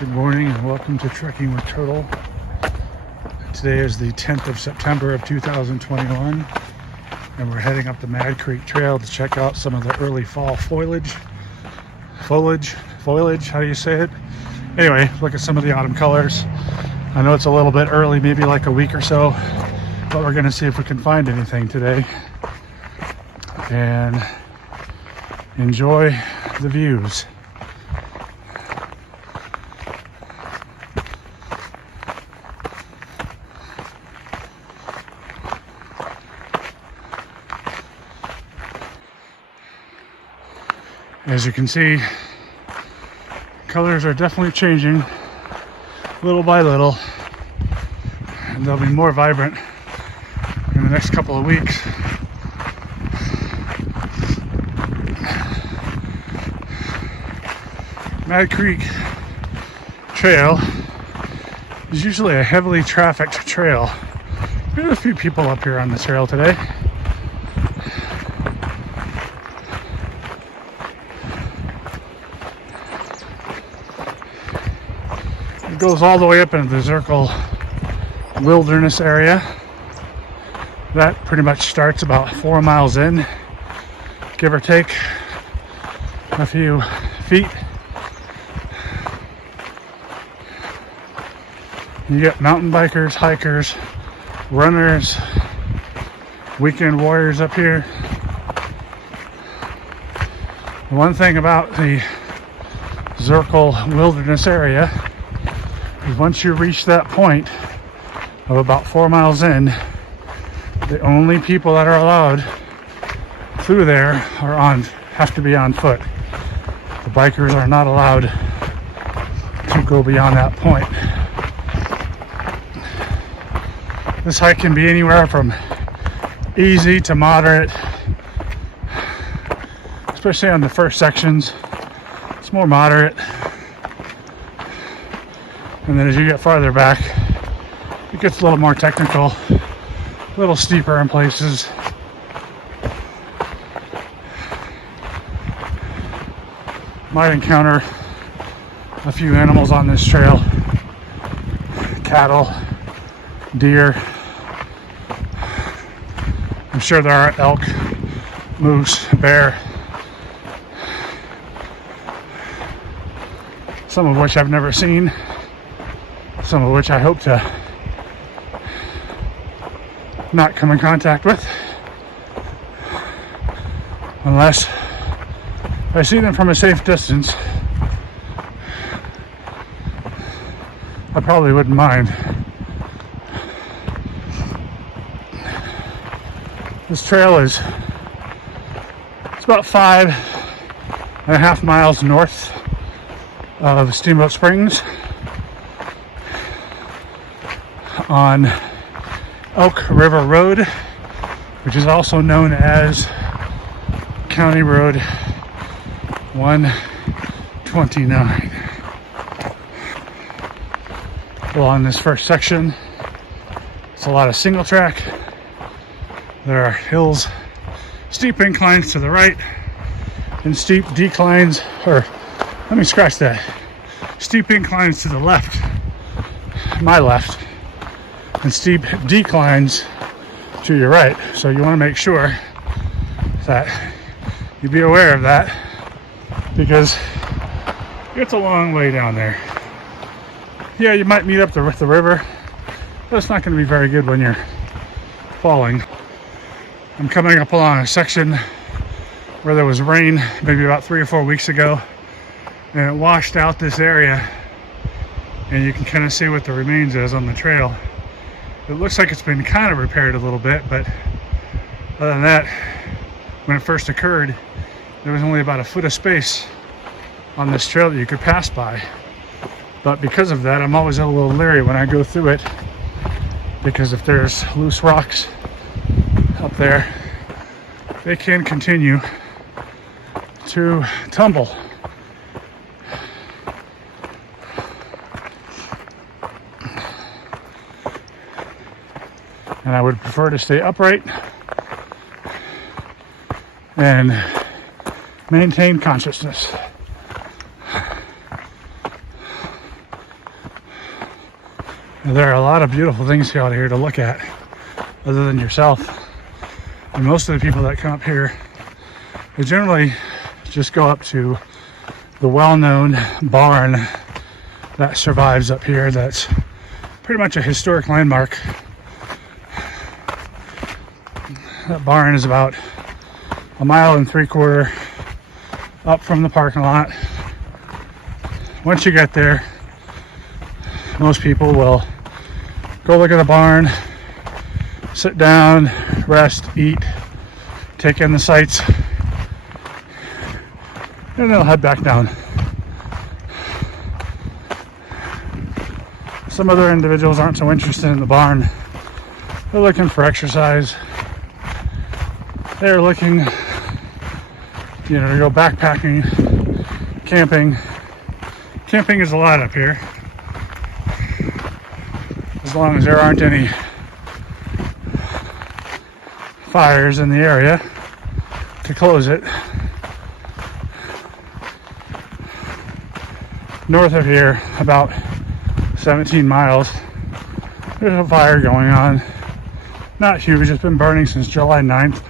Good morning and welcome to Trekking with Turtle. Today is the 10th of September of 2021 and we're heading up the Mad Creek Trail to check out some of the early fall foliage, how do you say it? Anyway, look at some of the autumn colors. I know it's a little bit early, maybe like a week or so, but we're gonna see if we can find anything today and enjoy the views. As you can see, colors are definitely changing little by little, and they'll be more vibrant in the next couple of weeks. Mad Creek Trail is usually a heavily trafficked trail. There's a few people up here on the trail today. It goes all the way up into the Zirkle Wilderness area. That pretty much starts about 4 miles in, give or take a few feet. You get mountain bikers, hikers, runners, weekend warriors up here. The one thing about the Zirkle Wilderness area is once you reach that point of about 4 miles in, the only people that are allowed through there have to be on foot. The bikers are not allowed to go beyond that point. This hike can be anywhere from easy to moderate, especially on the first sections. It's more moderate, and then as you get farther back, it gets a little more technical, a little steeper in places. Might encounter a few animals on this trail: cattle, deer. I'm sure there are elk, moose, bear, some of which I've never seen, some of which I hope to not come in contact with unless I see them from a safe distance. I probably wouldn't mind. This trail it's about 5.5 miles north of Steamboat Springs on Elk River Road, which is also known as County Road 129. Well, on this first section, it's a lot of single track. There are hills, steep inclines to the right, and steep declines, or let me scratch that. Steep inclines to the left, my left, and steep declines to your right. So you want to make sure that you be aware of that, because it's a long way down there. Yeah, you might meet up with the river, but it's not going to be very good when you're falling. I'm coming up along a section where there was rain maybe about 3 or 4 weeks ago, and it washed out this area, and you can kind of see what the remains is on the trail. It looks like it's been kind of repaired a little bit, but other than that, when it first occurred, there was only about a foot of space on this trail that you could pass by. But because of that, I'm always a little leery when I go through it, because if there's loose rocks up there, they can continue to tumble. And I would prefer to stay upright and maintain consciousness. There are a lot of beautiful things out here to look at other than yourself. And most of the people that come up here, they generally just go up to the well-known barn that survives up here. That's pretty much a historic landmark. That barn is about 1.75 miles up from the parking lot. Once you get there, most people will go look at the barn, sit down, rest, eat, take in the sights, and they'll head back down. Some other individuals aren't so interested in the barn. They're looking for exercise. They're looking, to go backpacking, camping. Camping is a lot up here, as long as there aren't any fires in the area to close it. North of here, about 17 miles, there's a fire going on. Not huge, it's been burning since July 9th.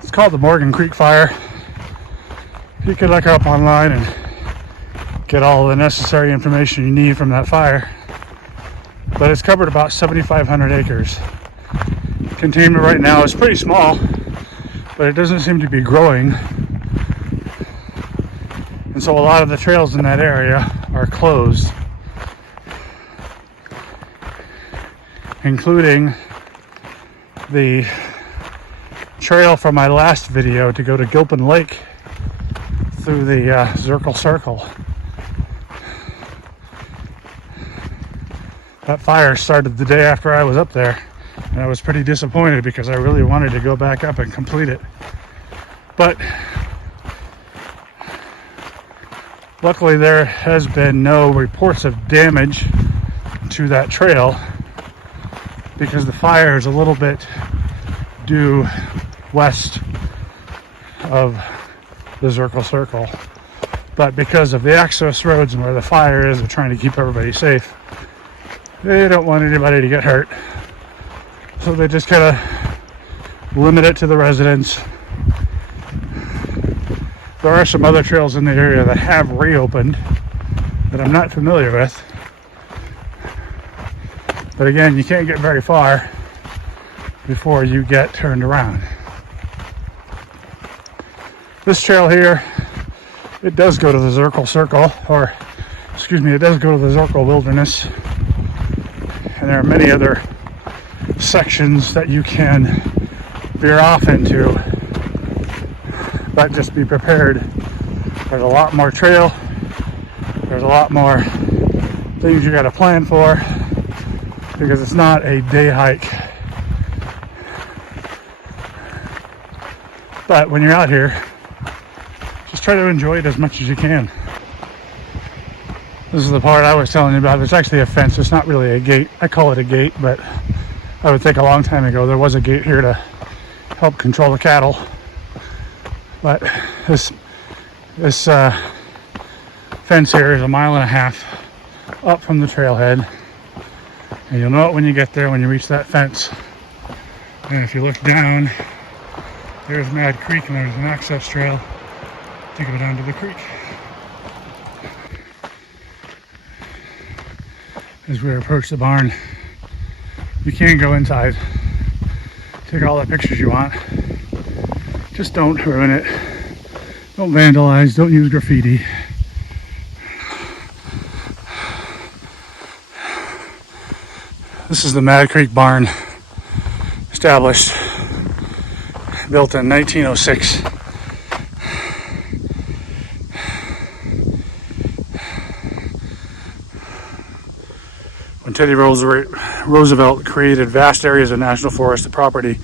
It's called the Morgan Creek Fire. You can look up online and get all the necessary information you need from that fire. But it's covered about 7,500 acres. Containment right now is pretty small, but it doesn't seem to be growing. And so a lot of the trails in that area are closed, including the trail from my last video to go to Gilpin Lake through the Zirkle Circle. That fire started the day after I was up there, and I was pretty disappointed because I really wanted to go back up and complete it. But luckily there has been no reports of damage to that trail because the fire is a little bit due west of the Zirkle Circle. But because of the access roads and where the fire is, they're trying to keep everybody safe. They don't want anybody to get hurt. So they just kind of limit it to the residents. There are some other trails in the area that have reopened that I'm not familiar with. But again, you can't get very far before you get turned around. This trail here, it does go to the Zirkle Circle, it does go to the Zirkle Wilderness. And there are many other sections that you can veer off into, but just be prepared. There's a lot more trail. There's a lot more things you got to plan for because it's not a day hike. But when you're out here, just try to enjoy it as much as you can. This is the part I was telling you about. It's actually a fence. It's not really a gate. I call it a gate, but I would think a long time ago there was a gate here to help control the cattle. But this fence here is 1.5 miles up from the trailhead. And you'll know it when you get there, when you reach that fence. And if you look down, there's Mad Creek and there's an access trail to go down to the creek. As we approach the barn, you can go inside, take all the pictures you want. Just don't ruin it. Don't vandalize, don't use graffiti. This is the Mad Creek barn, established, built in 1906. When Teddy Roosevelt created vast areas of national forest, the property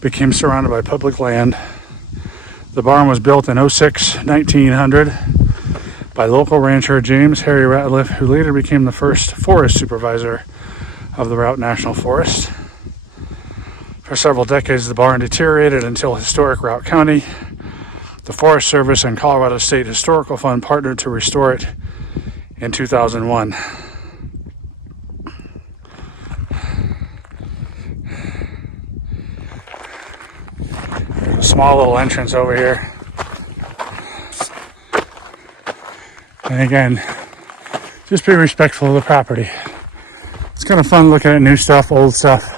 became surrounded by public land. The barn was built in 1900 by local rancher James Harry Ratliff, who later became the first forest supervisor of the Routt National Forest. For several decades, the barn deteriorated until historic Routt County, the Forest Service, and Colorado State Historical Fund partnered to restore it in 2001. A small little entrance over here. And again, just be respectful of the property. It's kind of fun looking at new stuff, old stuff.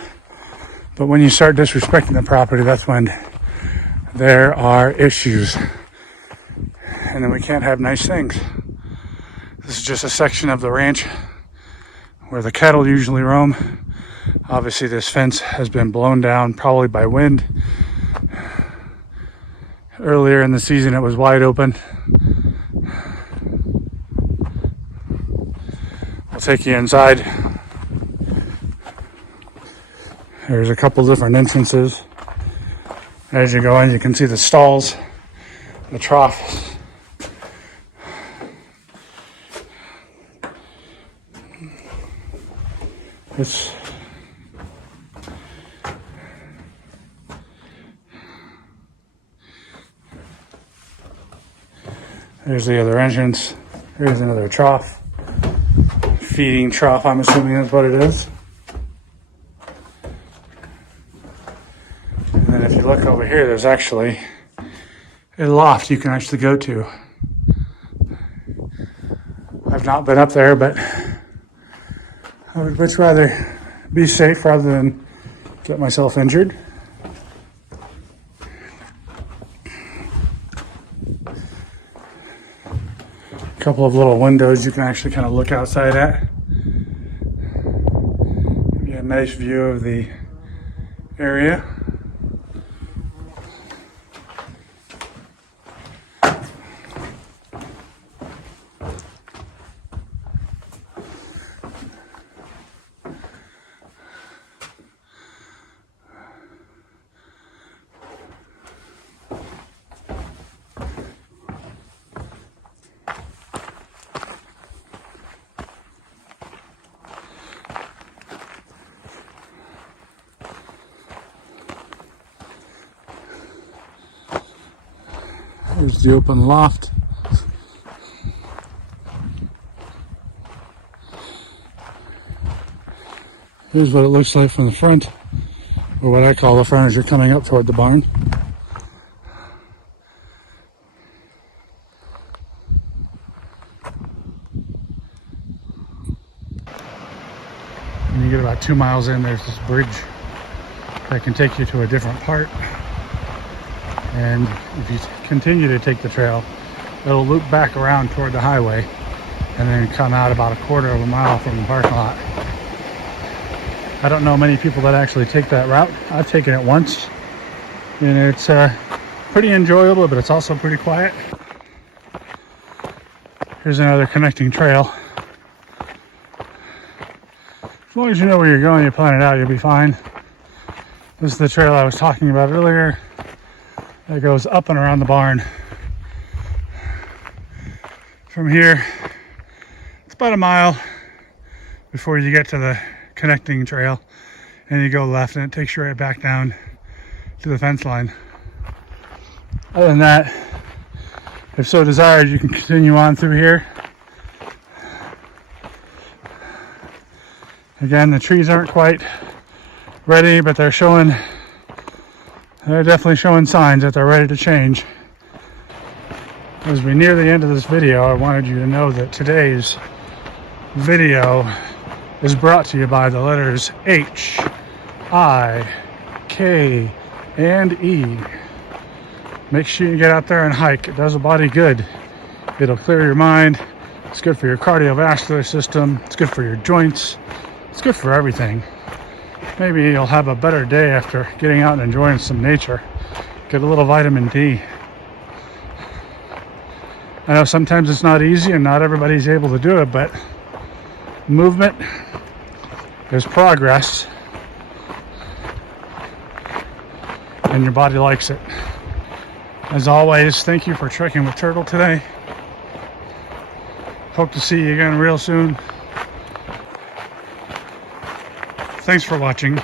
But when you start disrespecting the property, that's when there are issues. And then we can't have nice things. This is just a section of the ranch where the cattle usually roam. Obviously this fence has been blown down, probably by wind. Earlier in the season it was wide open. I'll take you inside. There's a couple different entrances. As you go in, you can see the stalls, the troughs. There's the other entrance. Here's another trough. Feeding trough, I'm assuming that's what it is. And then if you look over here, there's actually a loft you can actually go to. I've not been up there, but I would much rather be safe rather than get myself injured. A couple of little windows you can actually kind of look outside at. Give you a nice view of the area. Here's the open loft. Here's what it looks like from the front, or what I call the front as you're coming up toward the barn. When you get about 2 miles in, there's this bridge that can take you to a different part. And if you continue to take the trail, it'll loop back around toward the highway and then come out about a quarter of a mile from the parking lot. I don't know many people that actually take that route. I've taken it once, and it's pretty enjoyable, but it's also pretty quiet. Here's another connecting trail. As long as you know where you're going, you plan it out, you'll be fine. This is the trail I was talking about earlier. That goes up and around the barn. From here, it's about a mile before you get to the connecting trail, and you go left and it takes you right back down to the fence line. Other than that, if so desired, you can continue on through here. Again, the trees aren't quite ready, but they're definitely showing signs that they're ready to change. As we near the end of this video, I wanted you to know that today's video is brought to you by the letters H, I, K, and E. Make sure you get out there and hike. It does the body good. It'll clear your mind. It's good for your cardiovascular system. It's good for your joints. It's good for everything. Maybe you'll have a better day after getting out and enjoying some nature. Get a little vitamin D. I know sometimes it's not easy and not everybody's able to do it, but movement is progress, and your body likes it. As always, thank you for trekking with Turtle today. Hope to see you again real soon. Thanks for watching.